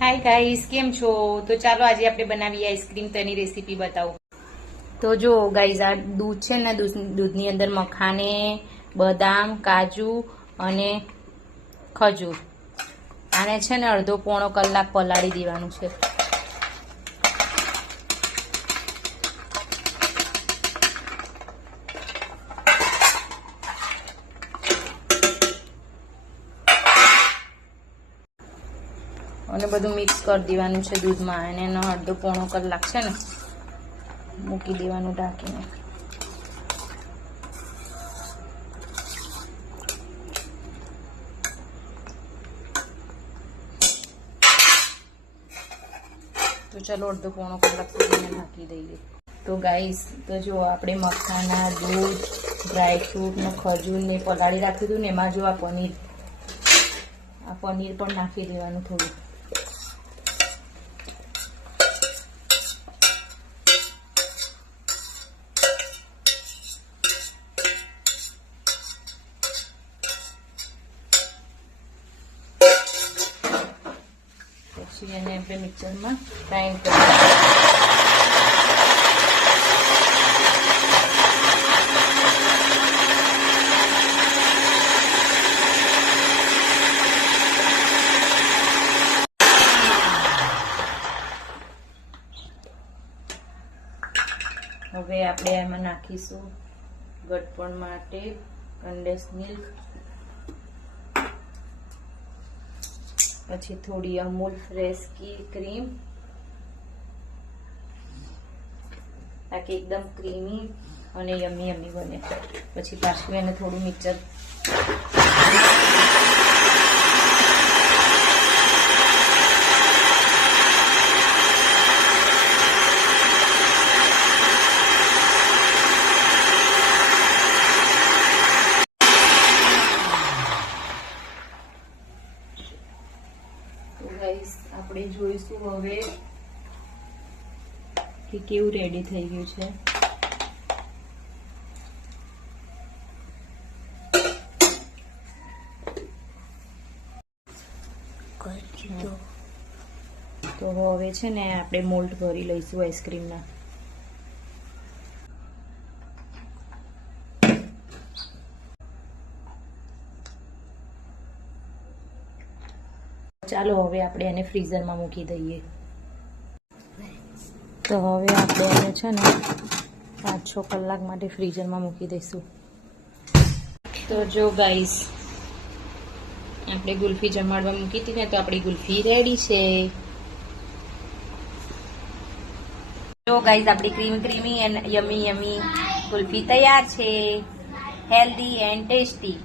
Hi guys, કેમ છો? તો ચાલો આજે આપણે બનાવીએ આઈસ્ક્રીમ. તો એની રેસીપી બતાવું. તો જો ગાઈસ, આ દૂધ છે ને, દૂધની અંદર મખાને, બદામ, કાજુ અને ખજૂર, આને છે ને અડધો પોણો કલાક પલાળી દેવાનું છે. અને બધું મિક્સ કરી દેવાનું છે દૂધમાં. અને એનો અડધો પોણો કલાક છે ને મૂકી દેવાનું ઢાંકીને. તો ચલો અડધો પોણો કલાક સુધીને ઢાંકી દઈએ. તો ગાઈસ, તો જો આપણે મખાના, દૂધ, ડ્રાયફ્રૂટ ને ખજૂર ને પલાળી રાખ્યું હતું ને, એમાં જો આ પનીર પણ નાખી દેવાનું થોડું. પછી એને આપણે મિક્સરમાં ગ્રાઇન્ડ કરીએ. હવે આપણે એમાં નાખીશું ગળપણ માટે કન્ડેન્સ મિલ્ક, પછી થોડી અમૂલ ફ્રેશ ક્રીમ, તાકી એકદમ ક્રીમી અને યમી યમી બને. પછી પાછું એને થોડું મિક્સર આપણે જોઈશું હવે કે કેવું રેડી થઈ ગયું છે. તો હવે છે ને આપણે મોલ્ડ ભરી લઈશું આઈસ્ક્રીમના. ચાલો હવે આપણે એને ફ્રીઝરમાં મૂકી દઈએ. તો હવે આપણે એને છે ને 5-6 કલાક માટે ફ્રીઝરમાં મૂકી દઈશું. તો જો ગાઈસ, આપણે ગુલ્ફી જમાડવા મૂકી હતી ને, તો આપણી ગુલ્ફી રેડી છે. જો ગાઈસ, આપણી ક્રીમી એન્ડ યમી યમી ગુલ્ફી તૈયાર છે. Healthy and tasty.